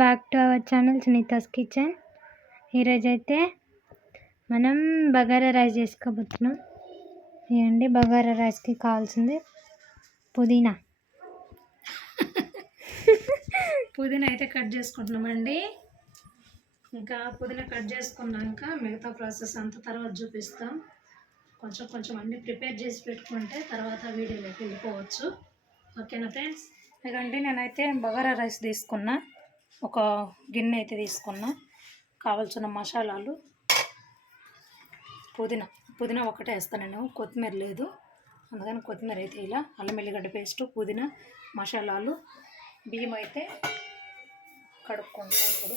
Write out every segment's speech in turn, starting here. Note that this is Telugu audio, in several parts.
Back to our channel Sunita's kitchen. ఈరోజైతే మనం బగారా రైస్ చేసుకోబోతున్నాం. ఇదండి బగారా రైస్కి కావాల్సింది పుదీనా అయితే కట్ చేసుకుంటున్నామండి. ఇంకా పుదీనా కట్ చేసుకున్నాక మిగతా ప్రాసెస్ అంతా తర్వాత చూపిస్తాం. కొంచెం అన్నీ ప్రిపేర్ చేసి పెట్టుకుంటే తర్వాత వీడియోలోకి వెళ్ళిపోవచ్చు. ఓకేనా ఫ్రెండ్స్? ఎందుకంటే నేనైతే బగారా రైస్ తీసుకున్నా, ఒక గిన్నె అయితే తీసుకున్నా. కావాల్సిన మసాలాలు పుదీనా ఒకటే వేస్తాను నేను, కొత్తిమీర లేదు, అందుకని కొత్తిమీర అయితే ఇలా. అల్లం వెల్లిగడ్డ పేస్టు, పుదీనా, మసాలాలు, బియ్యం అయితే కడుక్కుంటాం. ఇప్పుడు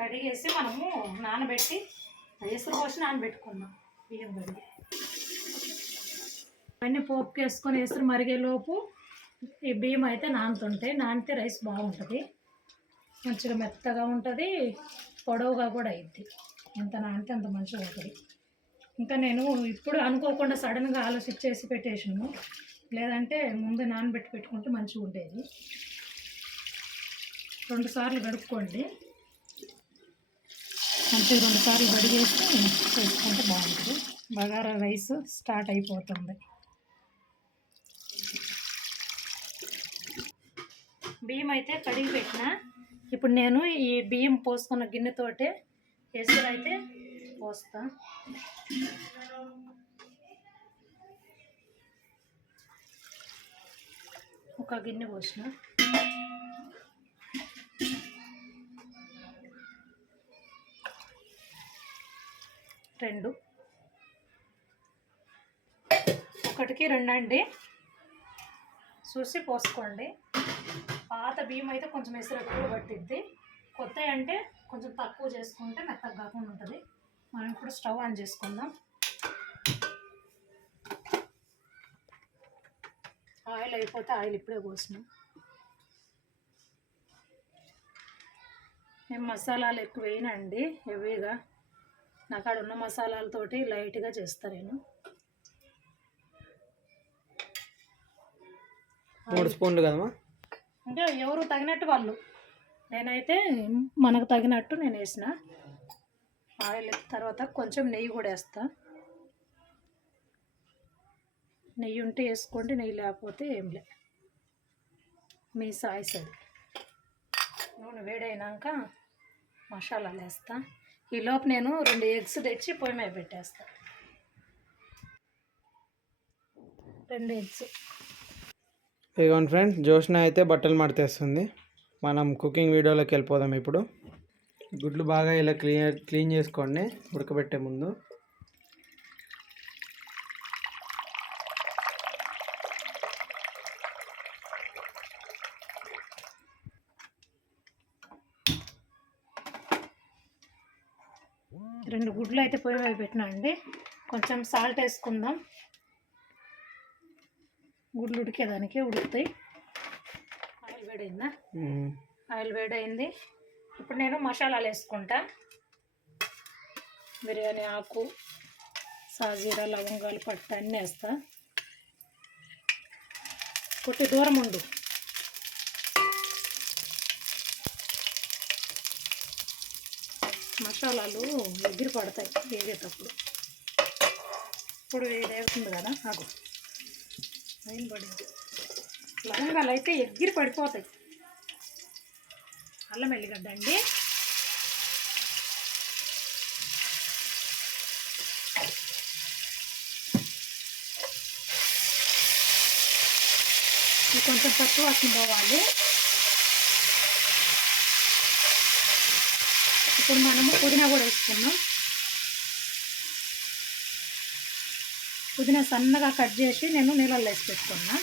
కడిగేసి మనము నానబెట్టి ఎసురు పోసి నానబెట్టుకుందాం. బియ్యం కడిగి అన్నీ పోపుకి వేసుకొని ఎసురు మరిగేలోపు ఈ బియ్యం అయితే నానితే రైస్ బాగుంటుంది, మంచిగా మెత్తగా ఉంటుంది, పొడవుగా కూడా అయింది. ఎంత నానితే అంత మంచిగా ఉంటుంది. ఇంకా నేను ఇప్పుడు అనుకోకుండా సడన్గా ఆలోచించేసి పెట్టేసాను, లేదంటే ముందు నానబెట్టి పెట్టుకుంటే మంచిగా ఉండేది. 2 సార్లు కడుక్కోండి, మంచిగా 2 సార్లు కడిగేసి చేసుకుంటే బాగుంటుంది. బగారా రైస్ స్టార్ట్ అయిపోతుంది. బియ్యం అయితే కడిగి పెట్టిన. ఇప్పుడు నేను ఈ బియ్యం పోసుకున్న గిన్నెతోటే ఎసురు అయితే పోస్తా. ఒక గిన్నె పోసిన, ఒకటికి 2 అండి, చూసి పోసుకోండి. పాత బియ్యం అయితే కొంచెం ఎసురు ఎక్కువ పట్టిద్ది, కొత్త అంటే కొంచెం తక్కువ చేసుకుంటే మెత్తగా కాకుండా ఉంటుంది. మనం ఇప్పుడు స్టవ్ ఆన్ చేసుకుందాం. ఆయిల్ అయిపోతే ఆయిల్ ఇప్పుడే పోసినాం. నేను మసాలాలు ఎక్కువ వేయనండి, హెవీగా. నాకు అక్కడ ఉన్న మసాలాలతోటి లైట్గా చేస్తాను నేను. 3 స్పూన్లు కదమ్మా, అంటే ఎవరు తగినట్టు వాళ్ళు. నేనైతే మనకు తగినట్టు నేను వేసిన. ఆయిల్ తర్వాత కొంచెం నెయ్యి కూడా వేస్తా. నెయ్యి ఉంటే వేసుకోండి, నెయ్యి లేకపోతే ఏం లే, మీ సాయిస్ అది. నూనె వేడైనాక మసాలాలు వేస్తా. ఈలోపు నేను 2 ఎగ్స్ తెచ్చి పొయ్యి మీద పెట్టేస్తా. 2 ఎగ్స్. ఇదిగోండి ఫ్రెండ్స్, జోష్న అయితే బట్టలు మడతేస్తుంది. మనం కుకింగ్ వీడియోలోకి వెళ్ళిపోదాం. ఇప్పుడు గుడ్లు బాగా ఇలా క్లీన్ చేసుకోండి ఉడకబెట్టే ముందు. రెండు గుడ్లు అయితే పొయ్యి మీద పెట్టినా అండి. కొంచెం సాల్ట్ వేసుకుందాం, గుడ్లు ఉడికేదానికి ఉడుకుతాయి. ఆయిల్ వేడైందా? ఆయిల్ వేడైంది. ఇప్పుడు నేను మసాలాలు వేసుకుంటా. బిర్యానీ ఆకు, సాజీరా, లవంగాలు, పట్టు అన్నీ వేస్తా. కొట్టి దూరం ఉండు. మసాలాలు ఎగిరి పడతాయి వేగేటప్పుడు. ఇప్పుడు ఇది వేగుతుంది కదా, ఆకు అయిన పడింది. లవంగాలు అయితే ఎగిరి పడిపోతాయి. అల్లం వెల్లిగడ్డ అండి, ఇది కొంచెం తక్కువ వాసన పోవాలి. ఇప్పుడు మనము పుదీనా కూడా వేసుకున్నాం. పుదీనా సన్నగా కట్ చేసి నేను నీళ్ళల్లో వేసి పెట్టుకున్నా.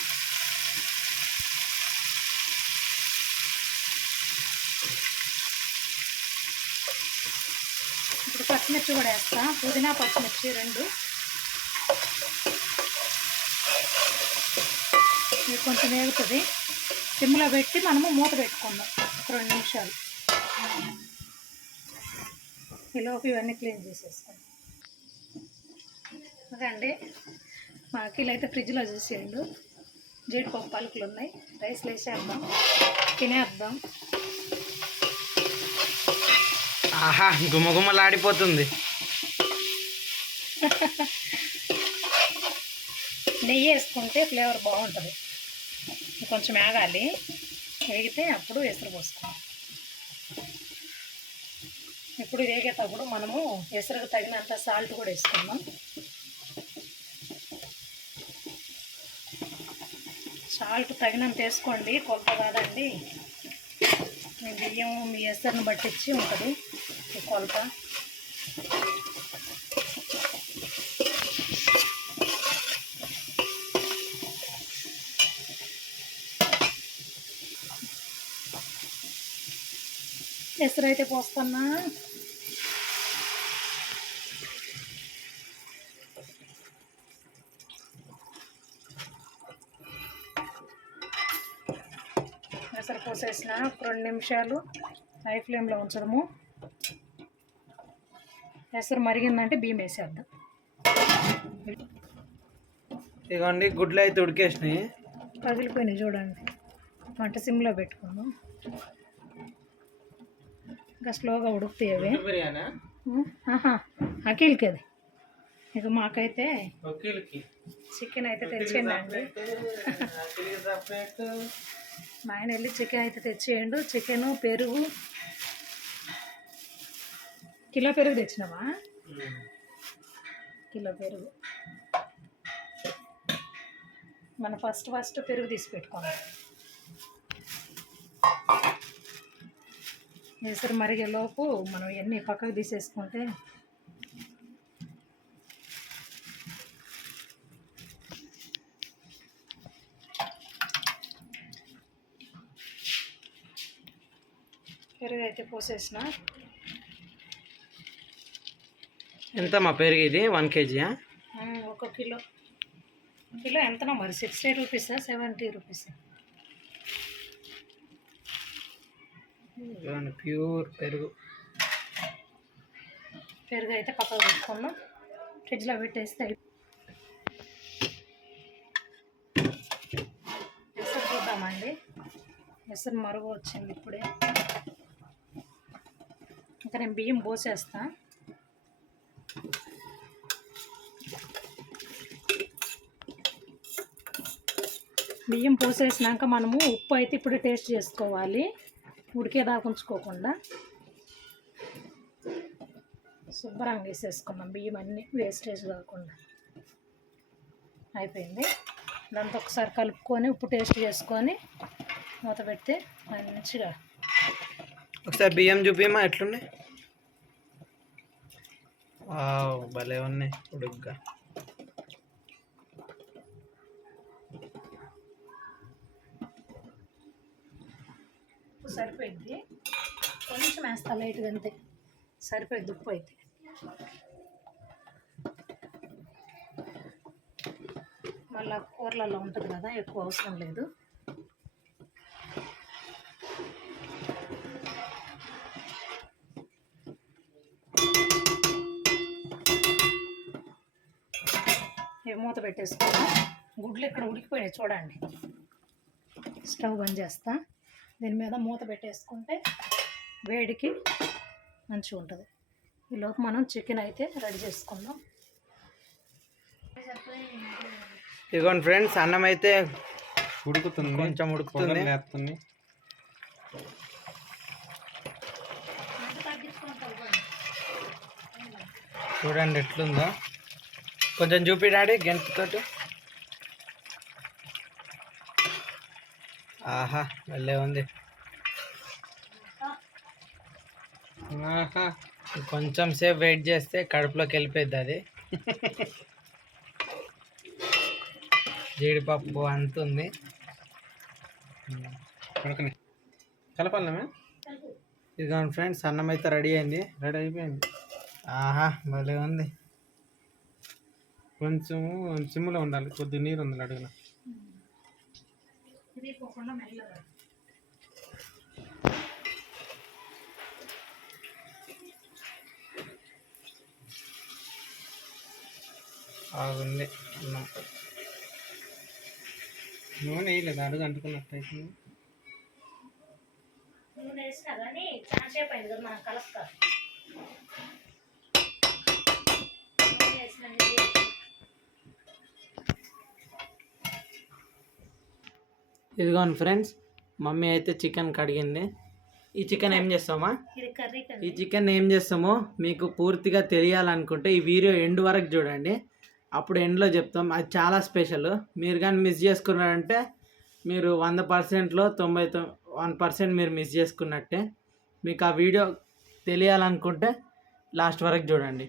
ఇప్పుడు పచ్చిమిర్చి కూడా వేస్తా. పుదీనా పచ్చిమిర్చి 2. ఇది కొంచెం వేగుతుంది. సిమ్లో పెట్టి మనము మూత పెట్టుకుందాం 2 నిమిషాలు. ఈలోపు ఇవన్నీ క్లీన్ చేసేసుకుందాం. అదండి మా అఖిల్ అయితే ఫ్రిడ్జ్లో చూసేయండు. జీడిపప్పు పలుకులు ఉన్నాయి. రైస్లో వేసేద్దాం, తినేద్దాం. ఆహా, గుమ్మగుమ్మలాడిపోతుంది. నెయ్యి వేసుకుంటే ఫ్లేవర్ బాగుంటుంది. కొంచెం వేగాలి, వేగితే అప్పుడు ఎసరు పోసుకోవాలి. ఇప్పుడు వేగేటప్పుడు మనము ఎసరుకు తగినంత సాల్ట్ కూడా వేసుకుందాం. సాల్ట్ తగినంత వేసుకోండి, కొలత కాదండి. మీ బియ్యం మీ ఎసరును బట్టించి ఉంటుంది ఈ కొలత. ఎసరు అయితే పోస్తున్నా. ఎసరు పోసేసిన 2 నిమిషాలు హై ఫ్లేమ్లో ఉంచడము. ఎసరు మరిగిందంటే బియ్యం వేసేద్దాం. ఇదిగోండి, గుడ్లు అయితే ఉడికేసినాయి. పగిలిపోయినాయి చూడండి. వంట సిమ్లో పెట్టుకున్నాం. ఇంకా స్లోగా ఉడుకుతాయి అవి. అఖిల్కి అది. ఇక మాకైతే చికెన్ అయితే తెచ్చేయండి. మా ఆయన వెళ్ళి చికెన్ అయితే తెచ్చేయండు. చికెను, పెరుగు, కిలో పెరుగు తెచ్చినావా? కిలో పెరుగు. మనం ఫస్ట్ పెరుగు తీసి పెట్టుకోవాలి. ఎసరు మరిగేలోపు మనం ఇవన్నీ పక్కకు తీసేసుకుంటే పెరుగు అయితే పోసేసిన. ఎంత మా పెరుగు ఇది? 1 kg? 1 కిలో. కిలో ఎంతనో మరి, 60 రూపీసా 70 రూపీసా? ప్యూర్ పెరుగు. పెరుగు అయితే పక్కకు పెట్టుకున్నాం, ఫ్రిడ్జ్లో పెట్టేస్తే ఎసరు చూద్దామండి. ఎసరు మరుగు వచ్చింది ఇప్పుడే. ఇంకా నేను బియ్యం పోసేస్తా. బియ్యం పోసేసినాక మనము ఉప్పు అయితే ఇప్పుడు టేస్ట్ చేసుకోవాలి, ఉడికేదాకా ఉంచుకోకుండా. శుభ్రంగా వేసేసుకున్నాం బియ్యం అన్నీ, వేస్టేజ్ కాకుండా. అయిపోయింది. దాంతో ఒకసారి కలుపుకొని ఉప్పు టేస్ట్ చేసుకొని మూత పెడితే మంచిగా. ఒకసారి బియ్యం చూపిమా ఎట్లున్నాయి. భలే ఉన్నాయి ఉడుగ్గా. సరిపోయింది, కొంచెం వేస్తా లైట్గా అంతే. సరిపోయింది ఉప్పు అయితే. మళ్ళీ కూరలలో ఉంటుంది కదా, ఎక్కువ అవసరం లేదు. మూత పెట్టేసుకున్నాం. గుడ్లు ఇక్కడ ఉడికిపోయినాయి చూడండి. స్టవ్ బంద్ చేస్తా. దీని మీద మూత పెట్టేసుకుంటే వేడికి మంచిగా ఉంటుంది. ఈలోపు మనం చికెన్ అయితే రెడీ చేసుకుందాం. ఇదిగోండి ఫ్రెండ్స్, అన్నం అయితే ఉడుకుతుంది, కొంచెం ఉడుకుతుంది. చూడండి ఎట్లుందో, కొంచెం చూపి డాడీ గంటతోటి. ఆహా, వెళ్ళే ఉంది. ఆహా, కొంచెం సేపు వెయిట్ చేస్తే కడుపులోకి వెళ్ళిపోద్ది అది. జీడిపప్పు అంతుంది. కలపాలమే. ఇదిగోండి ఫ్రెండ్స్, అన్నం అయితే రెడీ అయిపోయింది. ఆహా, భలే ఉంది. కొంచెం సిమ్లో ఉండాలి, కొద్ది నీరు ఉంది అడుగున. బాగుంది అన్నం. నూనె వేయలేదు, అడుగు అంటుకున్నట్టు అవుతుంది. నూనె వేసినా కానీ చాలా సేపు అయింది కదా మనం కలపక. నూనె వేసినా ఇదిగోండి ఫ్రెండ్స్, మమ్మీ అయితే చికెన్ కడిగింది. ఈ చికెన్ ఏం చేస్తామా, ఇది కర్రీ ఈ చికెన్ ఏం చేస్తామో మీకు పూర్తిగా తెలియాలనుకుంటే ఈ వీడియో ఎండ్ వరకు చూడండి. అప్పుడు ఎండ్లో చెప్తాం. అది చాలా స్పెషల్. మీరు కానీ మిస్ చేసుకున్నారంటే మీరు 100%లో 1% మీరు మిస్ చేసుకున్నట్టే. మీకు ఆ వీడియో తెలియాలనుకుంటే లాస్ట్ వరకు చూడండి.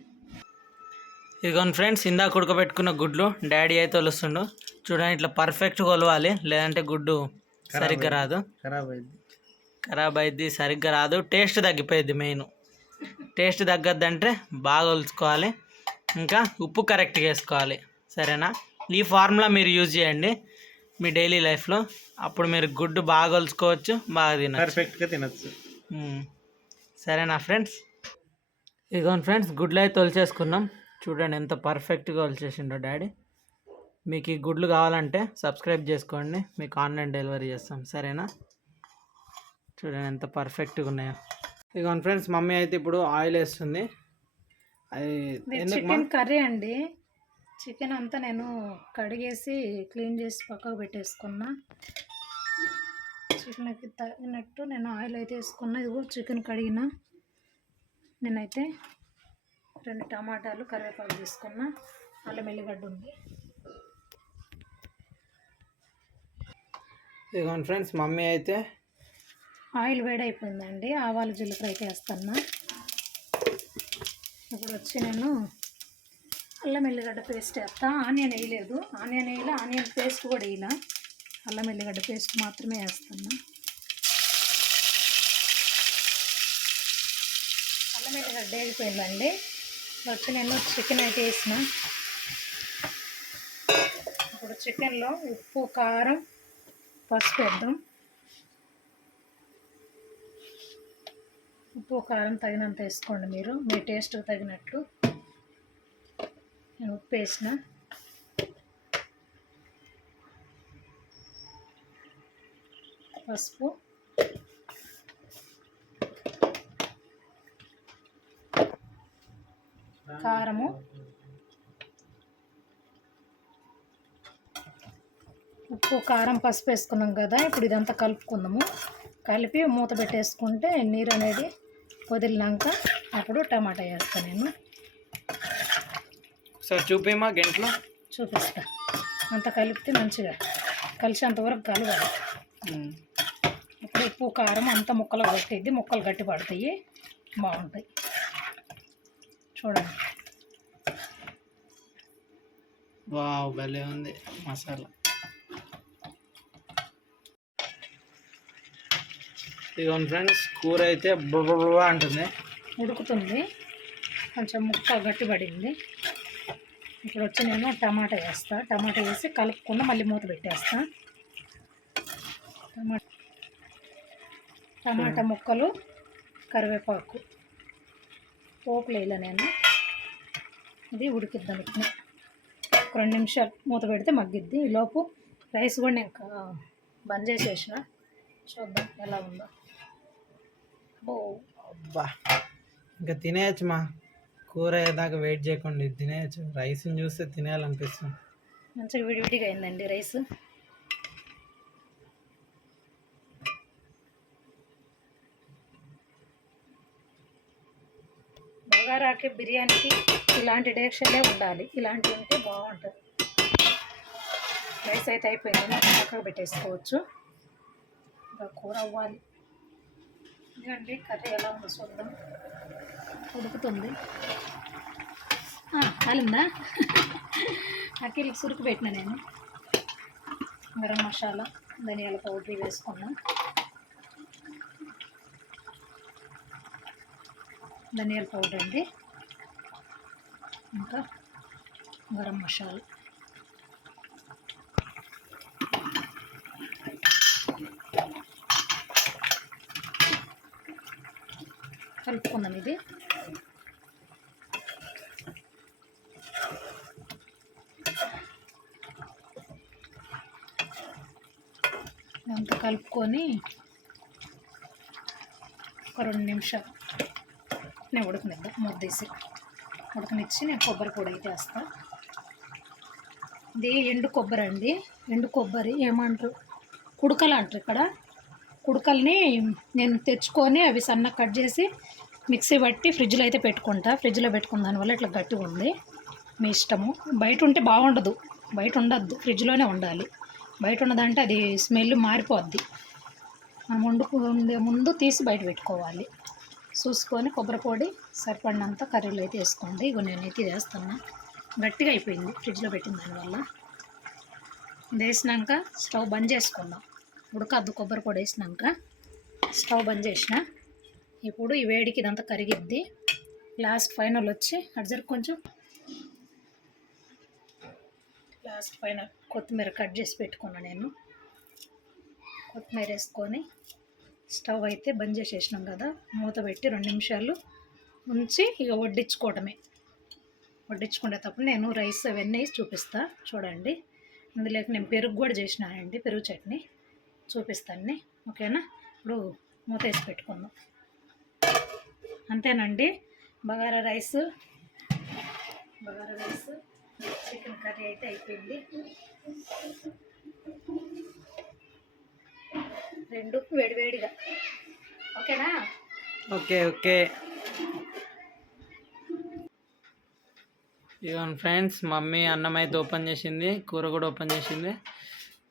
ఇదిగోండి ఫ్రెండ్స్, ఇందాక ఉడకబెట్టుకున్న గుడ్లు డాడీ అయితే వలుస్తుండు. చూడండి, ఇట్లా పర్ఫెక్ట్గా కొలవాలి, లేదంటే గుడ్డు సరిగ్గా రాదు, ఖరాబ్ అయింది, సరిగ్గా రాదు, టేస్ట్ తగ్గిపోయింది. మెయిన్ టేస్ట్ తగ్గద్దంటే బాగా ఒలుచుకోవాలి, ఇంకా ఉప్పు కరెక్ట్గా వేసుకోవాలి. సరేనా? ఈ ఫార్ములా మీరు యూజ్ చేయండి మీ డైలీ లైఫ్లో. అప్పుడు మీరు గుడ్డు బాగా ఒలుచుకోవచ్చు, బాగా తినచ్చు, పర్ఫెక్ట్గా తినచ్చు. సరేనా ఫ్రెండ్స్? ఇదిగోండి ఫ్రెండ్స్, గుడ్లు అయితే ఒలిచేసుకున్నాం. చూడండి ఎంత పర్ఫెక్ట్గా ఒలిచేసిండో డాడీ. మీకు ఈ గుడ్లు కావాలంటే సబ్స్క్రైబ్ చేసుకోండి, మీకు ఆన్లైన్ డెలివరీ చేస్తాం. సరేనా? చూడండి ఎంత పర్ఫెక్ట్గా ఉన్నాయో. ఇదిగోండి ఫ్రెండ్స్, మమ్మీ అయితే ఇప్పుడు ఆయిల్ వేస్తుంది. అది చికెన్ కర్రీ అండి. చికెన్ అంతా నేను కడిగేసి క్లీన్ చేసి పక్కకు పెట్టేసుకున్నా. చికెన్కి తగినట్టు నేను ఆయిల్ అయితే వేసుకున్నా. ఇదిగో చికెన్ కడిగిన. నేనైతే 2 టమాటాలు, కరివేపాకు తీసుకున్నా, అల్లం ఎల్లిగడ్డ ఉంది. ఇదిగోండి ఫ్రెండ్స్, మమ్మీ అయితే ఆయిల్ వేడైపోయిందండి. ఆవాలు జీలకర్ర అయితే వేస్తున్నా. ఇప్పుడు వచ్చి నేను అల్లం ఎల్లిగడ్డ పేస్ట్ వేస్తా. ఆనియన్ వేయలేదు, ఆనియన్ పేస్ట్ కూడా వేయాల, అల్లం ఎల్లిగడ్డ పేస్ట్ మాత్రమే వేస్తున్నా. అల్లం ఎల్లిగడ్డ వేగిపోయిందండి. వచ్చి నేను చికెన్ అయితే వేసిన. ఇప్పుడు చికెన్లో ఉప్పు, కారం, పసుపు వేద్దాం. ఉప్పు కారం తగినంత వేసుకోండి, మీరు మీ టేస్ట్కి తగినట్లు. నేను ఉప్పు వేసిన. పసుపు, కారము, ఉప్పు, కారం, పసుపు వేసుకున్నాం కదా. ఇప్పుడు ఇదంతా కలుపుకుందాము. కలిపి మూత పెట్టేసుకుంటే నీరు అనేది వదిలినాక అప్పుడు టమాటా వేస్తాను నేను. ఒకసారి చూపేమా గంటలో చూపిస్తా. అంత కలిపితే మంచిగా కలిసేంతవరకు కలవాలి. ఇప్పుడు ఉప్పు, కారం అంతా ముక్కలు కొట్టిద్ది, ముక్కలు గట్టి పడతాయి, బాగుంటాయి. చూడండి, వావ్ భలే ఉంది మసాలా. ఇదిగోండి ఫ్రెండ్స్, కూర అయితే బుర్ర అంటుంది, ఉడుకుతుంది, కొంచెం ముక్క గట్టిపడింది. ఇప్పుడు వచ్చి నేను టమాటా వేస్తా. టమాటా వేసి కలుపుకుండా మళ్ళీ మూత పెట్టేస్తా. టమాటా ముక్కలు, కరివేపాకు పోపులు వేయాల నేను. ఇది ఉడికిద్దాం. ఇట్లా 2 నిమిషాలు మూత పెడితే మగ్గిద్ది. ఈలోపు రైస్ కూడా నేను బంద్ చేసేసిన. చూద్దాం ఎలా ఉందో. అబ్బా, ఇంకా తినేయచ్చు మా. కూర అయ్యేదాకా వెయిట్ చేయకుండా ఇది తినేయచ్చు. రైస్ని చూస్తే తినేయాలనిపిస్తుంది. మంచిగా విడివిడిగా అయిందండి రైస్. బగారాకి, బిర్యానీకి ఇలాంటి డేక్షన్లే ఉండాలి. ఇలాంటివి ఉంటే బాగుంటుంది. రైస్ అయితే అయిపోయింది, పక్కకు పెట్టేసుకోవచ్చు. ఇంకా కూర అవ్వాలి. ఇదండి కర్రీ ఎలా ఉందో చూద్దాం. ఉడుకుతుంది. కాలిందా? అక్కడికి సురుకు పెట్టిన నేను. గరం మసాలా, ధనియాల పౌడర్ వేసుకున్నా. ధనియాల పౌడర్ అండి, ఇంకా గరం మసాలా. కలుపుకుందాం. ఇది అంతా కలుపుకొని ఒక 2 నిమిషాలు నేను ఉడకనిద్దాం. మూత ఉడకనిచ్చి నేను కొబ్బరి పొడి అయితే వేస్తాను. ఇది ఎండు కొబ్బరి అండి. ఎండు కొబ్బరి ఏమంటారు, కుడకలు అంటారు ఇక్కడ. కుడకల్ని నేను తెచ్చుకొని అవి సన్నగా కట్ చేసి మిక్సీ పట్టి ఫ్రిడ్జ్లో అయితే పెట్టుకుంటా. ఫ్రిడ్జ్లో పెట్టుకున్న దానివల్ల ఇట్లా గట్టిగా ఉంది. మీ ఇష్టము. బయట ఉంటే బాగుండదు, బయట ఉండద్దు, ఫ్రిడ్జ్లోనే ఉండాలి. బయట ఉన్నదంటే అది స్మెల్ మారిపోద్ది. మనం వండుకునే ముందు తీసి బయట పెట్టుకోవాలి. చూసుకొని కొబ్బరి పొడి సరిపడినంత కర్రీలో అయితే వేసుకోండి. ఇగో నేనైతే వేస్తున్నా. గట్టిగా అయిపోయింది ఫ్రిడ్జ్లో పెట్టిన దానివల్ల. ఇది వేసినాక స్టవ్ బంద్ చేసుకుందాం. ఉడకద్దు కొబ్బరి పొడి వేసినాక స్టవ్ బంద్ చేసిన. ఇప్పుడు ఈ వేడికి ఇదంతా కరిగిద్ది. లాస్ట్ ఫైనల్ వచ్చి అడ్జర్ కొంచెం లాస్ట్ ఫైనల్ కొత్తిమీర కట్ చేసి పెట్టుకున్నా. నేను కొత్తిమీర వేసుకొని స్టవ్ అయితే బంద్ చేసేసినాం కదా, మూత పెట్టి 2 నిమిషాలు ఉంచి ఇక వడ్డించుకోవడమే. వడ్డించుకునేటప్పుడు నేను రైస్ అవన్నీ చూపిస్తా చూడండి. ఇందులోకి నేను పెరుగు కూడా చేసినానండి, పెరుగు చట్నీ చూపిస్తాను. ఓకేనా? ఇప్పుడు మూత వేసి పెట్టుకుందాం. అంతేనండి. బగారా రైస్ చికెన్ కర్రీ అయితే అయిపోయింది. 2 వేడివేడిగా. ఓకేనా? ఓకే. ఇదిగోండి ఫ్రెండ్స్, మమ్మీ అన్నం అయితే ఓపెన్ చేసింది, కూర కూడా ఓపెన్ చేసింది.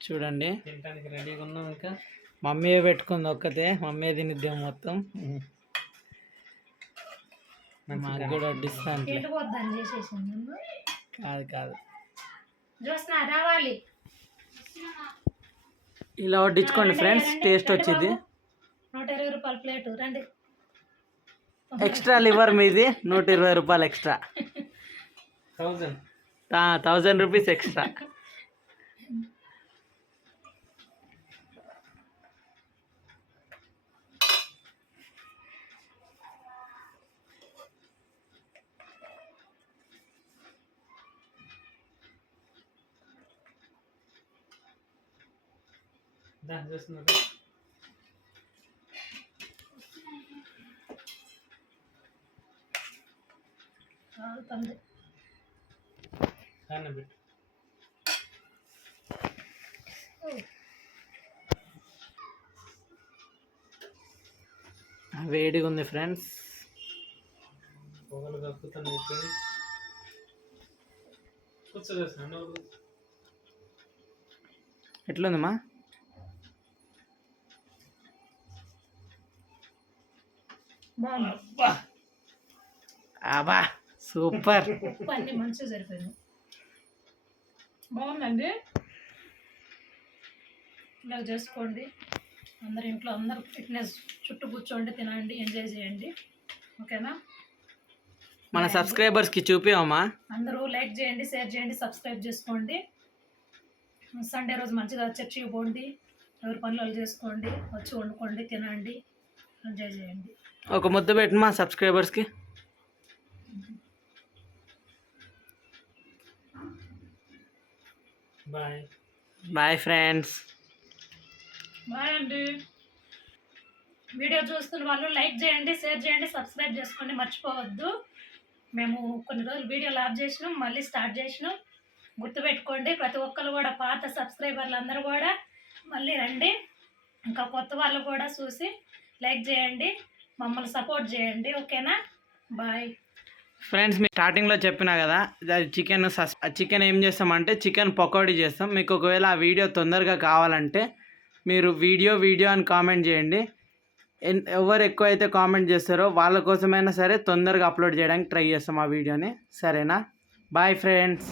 చూడండి, తినడానికి రెడీగా ఉన్నాం. ఇంకా మమ్మీయే పెట్టుకుంది ఒక్కతే, మమ్మీ తినిద్దాం మొత్తం. మాకు కూడా వడ్డిస్తాను. కాదు రావాలి. ఇలా వడ్డించుకోండి ఫ్రెండ్స్, టేస్ట్ వచ్చింది. 120 రూపాయల ప్లేటు. రండి. ఎక్స్ట్రా లివర్ మీది 120 రూపాయలు ఎక్స్ట్రా. 1000 rupees extra. వేడిగా ఉంది ఫ్రెండ్స్. ఎట్లుందమ్మా? అబ్బా సూపర్. అన్నీ మంచిగా సరిపోయింది. బాగుందండి. ఇలా చేసుకోండి. అందరు ఇంట్లో అందరు ఫిట్నెస్ చుట్టూ కూర్చోండి, తినండి, ఎంజాయ్ చేయండి. ఓకేనా? మన సబ్స్క్రైబర్స్కి చూపివమ్మా. అందరూ లైక్ చేయండి, షేర్ చేయండి, సబ్స్క్రైబ్ చేసుకోండి. సండే రోజు మంచిగా చర్చికి పోండి, ఎవరి పనులు వాళ్ళు చేసుకోండి, వచ్చి వండుకోండి, తినండి, ఎంజాయ్ చేయండి. ఒక ముద్ద పెట్టమా సబ్స్క్రైబర్స్కి. Bye friends. బాయ్ అండి. వీడియో చూస్తున్న వాళ్ళు లైక్ చేయండి, షేర్ చేయండి, సబ్స్క్రైబ్ చేసుకోండి, మర్చిపోవద్దు. మేము కొన్ని రోజులు వీడియోలు ఆఫ్ చేసినాం, మళ్ళీ స్టార్ట్ చేసినాం. గుర్తుపెట్టుకోండి. ప్రతి ఒక్కరు కూడా, పాత సబ్స్క్రైబర్లు అందరూ కూడా మళ్ళీ రండి. ఇంకా కొత్త వాళ్ళు కూడా చూసి లైక్ చేయండి, మమ్మల్ని సపోర్ట్ చేయండి. ఓకేనా? Bye friends. మీ స్టార్టింగ్లో చెప్పినా కదా, అది చికెన్ ఏం చేస్తామంటే చికెన్ పకోడీ చేస్తాం. మీకు ఒకవేళ ఆ వీడియో తొందరగా కావాలంటే మీరు వీడియో అని కామెంట్ చేయండి. ఎవరు ఎక్కువ అయితే కామెంట్ చేస్తారో వాళ్ళ కోసమైనా సరే తొందరగా అప్లోడ్ చేయడానికి ట్రై చేస్తాం ఆ వీడియోని. సరేనా? Bye friends.